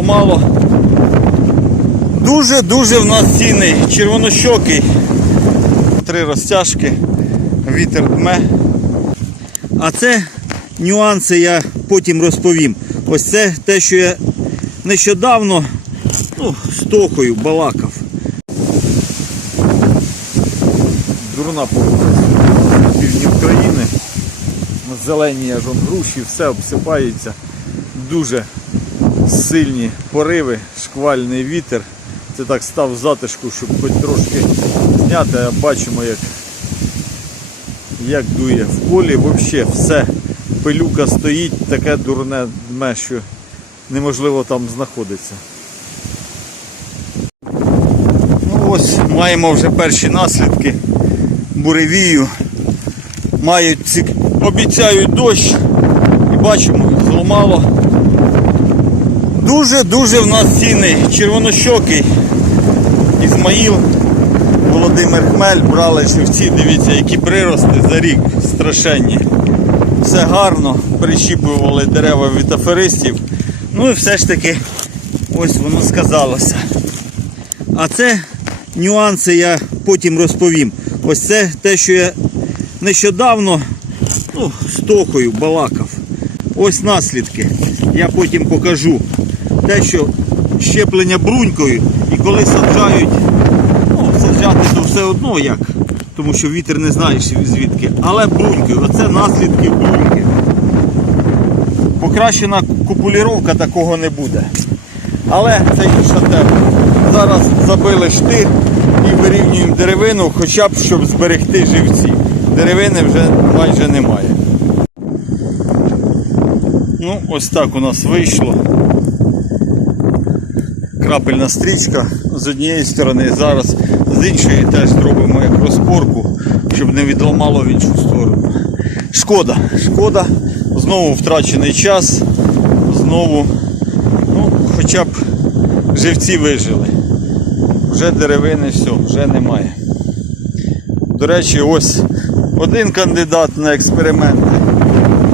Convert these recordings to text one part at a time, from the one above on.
зламало. Дуже-дуже в нас цінний червонощокий. Три розтяжки, вітер дме. А це нюанси я потім розповім. Ось це те, що я нещодавно ну, з токою балакав. Дурна погода на півдні України. Зелені аж груші, все обсипається. Дуже сильні пориви, шквальний вітер. Це так став затишку, щоб хоч трошки зняти, а бачимо, як, як дує. В полі взагалі все. Пилюка стоїть, таке дурне дме, що неможливо там знаходитися. Ну ось маємо вже перші наслідки буревію. Мають ці... обіцяють дощ і бачимо, зламало. Дуже-дуже в нас цінний червонощокий Ізмаїл, Володимир Хмель брали живці, дивіться, які прирости за рік страшенні. Все гарно, прищіпували дерева від аферистів. Ну і все ж таки ось воно сказалося. А це нюанси я потім розповім. Ось це те, що я нещодавно ну, з токою балакав. Ось наслідки. Я потім покажу. Те, що щеплення брунькою і коли саджають, ну, саджати то все одно як, тому що вітер не знаєш звідки. Але брунькою, оце наслідки бруньки. Покращена купуліровка такого не буде. Але це інша тема. Зараз забили штир і вирівнюємо деревину, хоча б щоб зберегти живці. Деревини вже майже немає. Ну, ось так у нас вийшло. Крапельна стрічка з однієї сторони, зараз з іншої теж зробимо як розпорку, щоб не відламало в іншу сторону. Шкода, шкода, знову втрачений час, знову, ну, хоча б живці вижили. Вже деревини, все, вже немає. До речі, ось один кандидат на експерименти.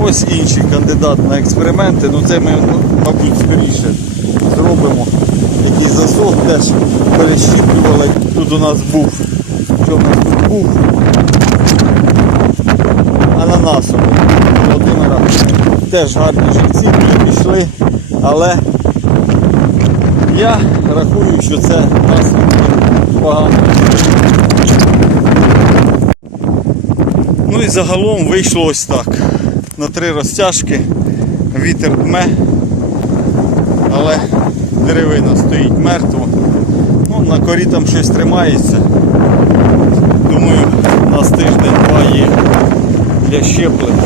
Ось інший кандидат на експерименти. Ну це ми, мабуть, скоріше зробимо. Який засох теж перещіплювали. Тут у нас був. Що в нас тут був? Ананасовий. Володимира. Теж гарні живці пішли, але я рахую, що це наслідки погано. Ну і загалом вийшло ось так. На три розтяжки, вітер дме, але деревина стоїть мертво. Ну, на корі там щось тримається. Думаю, у нас тиждень-два є для щеплення.